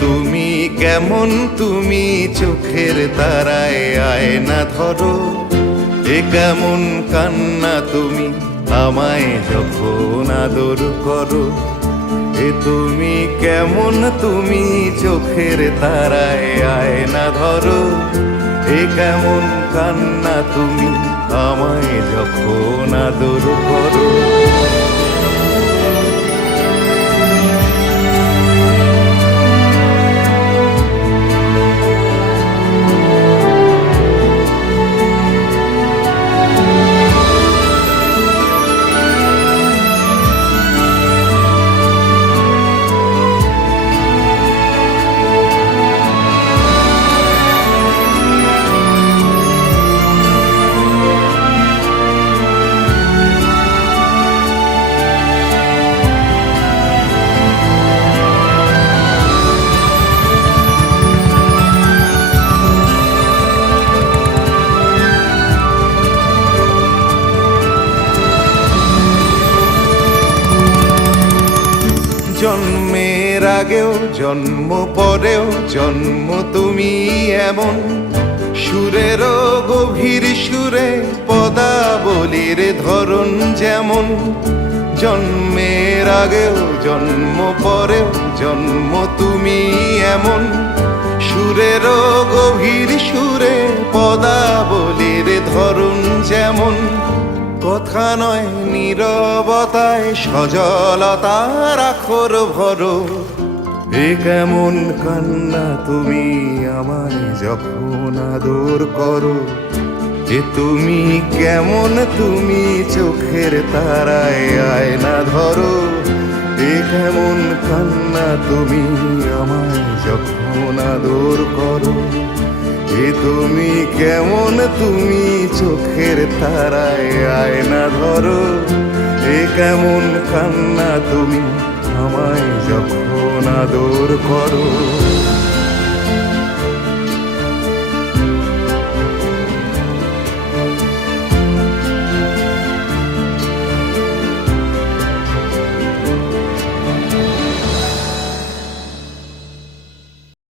তুমি কেমন তুমি চোখের তারায় আয়না ধরো, এ কেমন কান্না তুমি আমায় যখন আদর করো। তুমি কেমন তুমি চোখের তারায় আয়না ধরো, এ কেমন কান্না তুমি আমায় যখন আদর করো। জন্মের আগেও জন্ম পরেও জন্ম তুমি এমন, সুরেরও গভীর সুরে পদাবলীর ধরন যেমন। জন্মের আগেও জন্ম পরেও জন্ম তুমি এমন, সুরেরও গভীর সুরে পদাবলীর ধরন যেমন। কথা নয় নীরবতায় সজলতার আখর ভরো, এ কেমন কান্না তুমি আমায় যখন আদর করো। তুমি কেমন তুমি চোখের তারায় আয়না ধরো, এ কেমন কান্না তুমি আমায় যখন আদর করো। তুমি কেমন তুমি চোখের তারায় আয়না ধরো, এ কেমন কান্না তুমি আমায় যখন আদর করো।